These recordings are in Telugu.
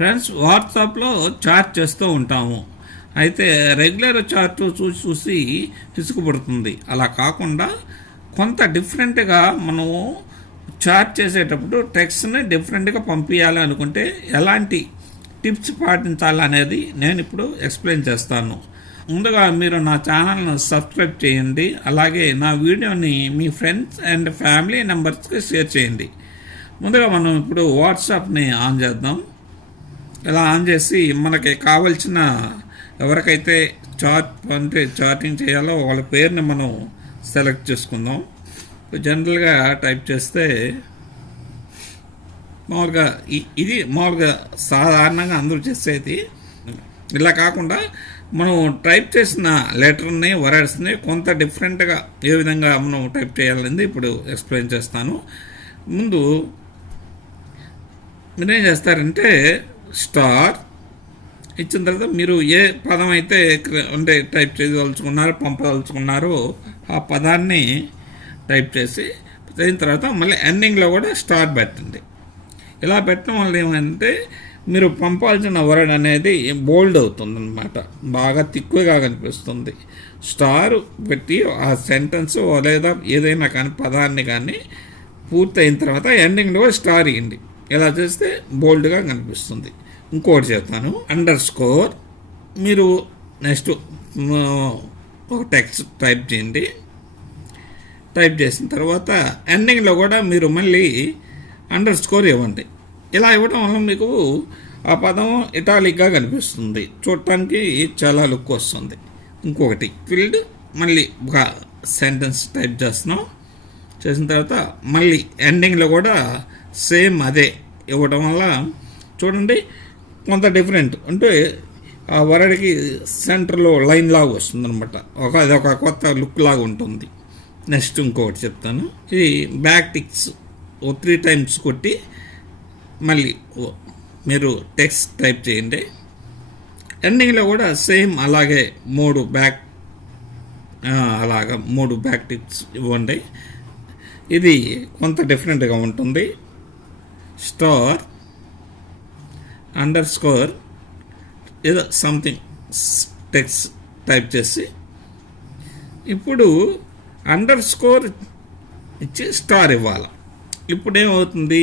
ఫ్రెండ్స్, వాట్సాప్లో చాట్ చేస్తూ ఉంటాము. అయితే రెగ్యులర్ చాట్ చూసి చూసి విసుగుపడుతుంది. అలా కాకుండా కొంత డిఫరెంట్గా మనము చాట్ చేసేటప్పుడు టెక్స్ట్ని డిఫరెంట్గా పంపించాలి అనుకుంటే ఎలాంటి టిప్స్ పాటించాలనేది నేను ఇప్పుడు ఎక్స్ప్లెయిన్ చేస్తాను. ముందుగా మీరు నా ఛానల్ను సబ్స్క్రైబ్ చేయండి. అలాగే నా వీడియోని మీ ఫ్రెండ్స్ అండ్ ఫ్యామిలీ మెంబర్స్కి షేర్ చేయండి. ముందుగా మనం ఇప్పుడు వాట్సాప్ని ఆన్ చేద్దాం. ఇలా ఆన్ చేసి మనకి కావలసిన ఎవరికైతే చాటింగ్ చేయాలో వాళ్ళ పేరుని మనం సెలెక్ట్ చేసుకుందాం. జనరల్గా టైప్ చేస్తే మామూలుగా ఇది మామూలుగా సాధారణంగా అందరూ చేసేది. ఇలా కాకుండా మనం టైప్ చేసిన లెటర్ని వర్డ్స్ని కొంత డిఫరెంట్గా ఏ విధంగా మనం టైప్ చేయాలని ఇప్పుడు ఎక్స్ప్లెయిన్ చేస్తాను. ముందు మీరేం చేస్తారంటే స్టార్ ఇచ్చిన తర్వాత మీరు ఏ పదం అయితే అంటే టైప్ చేయదలుచుకున్నారో పంపదలుచుకున్నారో ఆ పదాన్ని టైప్ చేసి అయిన తర్వాత మళ్ళీ ఎండింగ్లో కూడా స్టార్ పెట్టండి. ఇలా పెట్టడం వల్ల ఏమంటే మీరు పంపాల్సిన వర్డ్ అనేది బోల్డ్ అవుతుంది అన్నమాట, బాగా తిక్కువగా కనిపిస్తుంది. స్టార్ పెట్టి ఆ సెంటెన్స్ లేదా ఏదైనా కానీ పదాన్ని కానీ పూర్తయిన తర్వాత ఎండింగ్లో స్టార్ ఇవ్వండి. ఇలా చేస్తే బోల్డ్గా కనిపిస్తుంది. ఇంకోటి చెప్తాను, అండర్ స్కోర్. మీరు నెక్స్ట్ ఒక టెక్స్ట్ టైప్ చేయండి. టైప్ చేసిన తర్వాత ఎండింగ్లో కూడా మీరు మళ్ళీ అండర్ స్కోర్ ఇవ్వండి. ఇలా ఇవ్వడం వల్ల మీకు ఆ పదం ఇటాలిక్గా కనిపిస్తుంది, చూడటానికి చాలా లుక్ వస్తుంది. ఇంకొకటి ఫీల్డ్, మళ్ళీ ఒక సెంటెన్స్ టైప్ చేస్తున్నాం. చేసిన తర్వాత మళ్ళీ ఎండింగ్లో కూడా సేమ్ అదే ఇవ్వడం వల్ల చూడండి కొంత డిఫరెంట్, అంటే ఆ వర్డ్కి సెంటర్లో లైన్ లాగా వస్తుంది అనమాట, అదొక కొత్త లుక్ లాగా ఉంటుంది. నెక్స్ట్ ఇంకొకటి చెప్తాను, ఇది బ్యాక్ టిక్స్ 3 times కొట్టి మళ్ళీ మీరు టెక్స్ట్ టైప్ చేయండి. ఎండింగ్లో కూడా సేమ్ అలాగే 3 బ్యాక్ టిక్స్ ఇవ్వండి. ఇది కొంత డిఫరెంట్గా ఉంటుంది. స్టార్ అండర్ స్కోర్ ఏదో సంథింగ్ టెక్స్ట్ టైప్ చేసి ఇప్పుడు అండర్ స్కోర్ ఇచ్చి స్టార్ ఇవ్వాలి. ఇప్పుడు ఏమవుతుంది,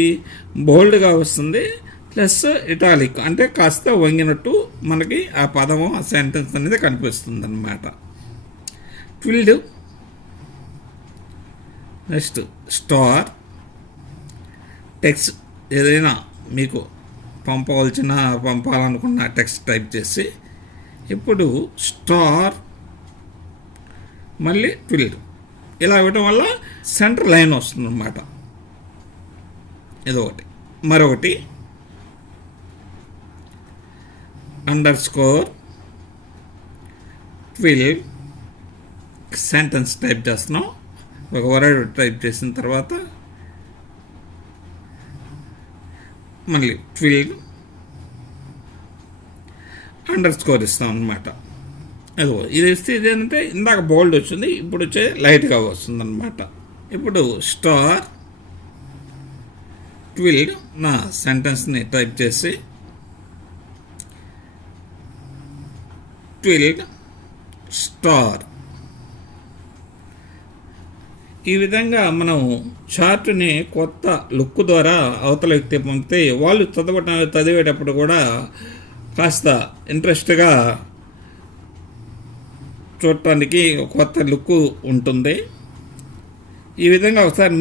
బోల్డ్గా వస్తుంది ప్లస్ ఇటాలిక్, అంటే కాస్త వంగినట్టు మనకి ఆ పదము ఆ సెంటెన్స్ అనేది కనిపిస్తుంది అన్నమాట. ఫీల్డ్, నెక్స్ట్ స్టార్, టెక్స్ట్ ఏదైనా మీకు పంపాలనుకున్న టెక్స్ట్ టైప్ చేసి ఇప్పుడు స్టార్ మళ్ళీ ఫీల్డ్. ఇలా ఇవ్వడం వల్ల సెంటర్ లైన్ వస్తుంది అన్నమాట. ఇదొకటి. మరొకటి under score field sentence type చేస్తున్నాం. ఒక వర్డ్ టైప్ చేసిన తర్వాత మళ్ళీ ఫీల్డ్ అండర్ స్కోర్ ఇస్తాం అన్నమాట. అదో ఇది ఇస్తే ఇదేంటంటే ఇందాక బోల్డ్ వచ్చింది, ఇప్పుడు వచ్చే లైట్గా వస్తుంది అన్నమాట. ఇప్పుడు స్టార్ ఫీల్డ్ నా సెంటెన్స్ని టైప్ చేసి ఫీల్డ్ స్టార్. ఈ విధంగా మనం చార్ట్ని కొత్త లుక్ ద్వారా అవతల వ్యక్తి పంపితే వాళ్ళు చదివేటప్పుడు కూడా కాస్త ఇంట్రెస్ట్గా చూడటానికి కొత్త లుక్ ఉంటుంది. ఈ విధంగా ఒకసారి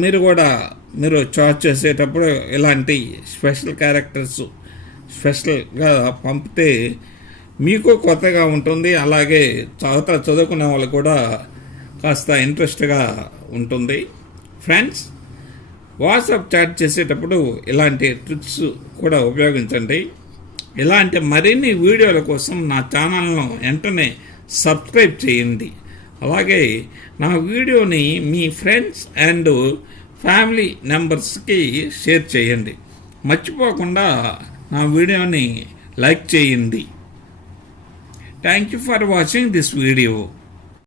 మీరు చార్ట్ చేసేటప్పుడు ఇలాంటి స్పెషల్ క్యారెక్టర్స్ స్పెషల్గా పంపితే మీకు కొత్తగా ఉంటుంది. అలాగే చదువుకునే వాళ్ళు కూడా కాస్త ఇంట్రెస్ట్గా ఉంటుంది. ఫ్రెండ్స్, వాట్సాప్ చాట్ చేసేటప్పుడు ఇలాంటి ట్రిక్స్ కూడా ఉపయోగించండి. ఇలాంటి మరిన్ని వీడియోల కోసం నా ఛానల్ను వెంటనే సబ్స్క్రైబ్ చేయండి. అలాగే నా వీడియోని మీ ఫ్రెండ్స్ అండ్ ఫ్యామిలీ మెంబర్స్కి షేర్ చేయండి. మర్చిపోకుండా నా వీడియోని లైక్ చేయండి. Thank you for watching this video.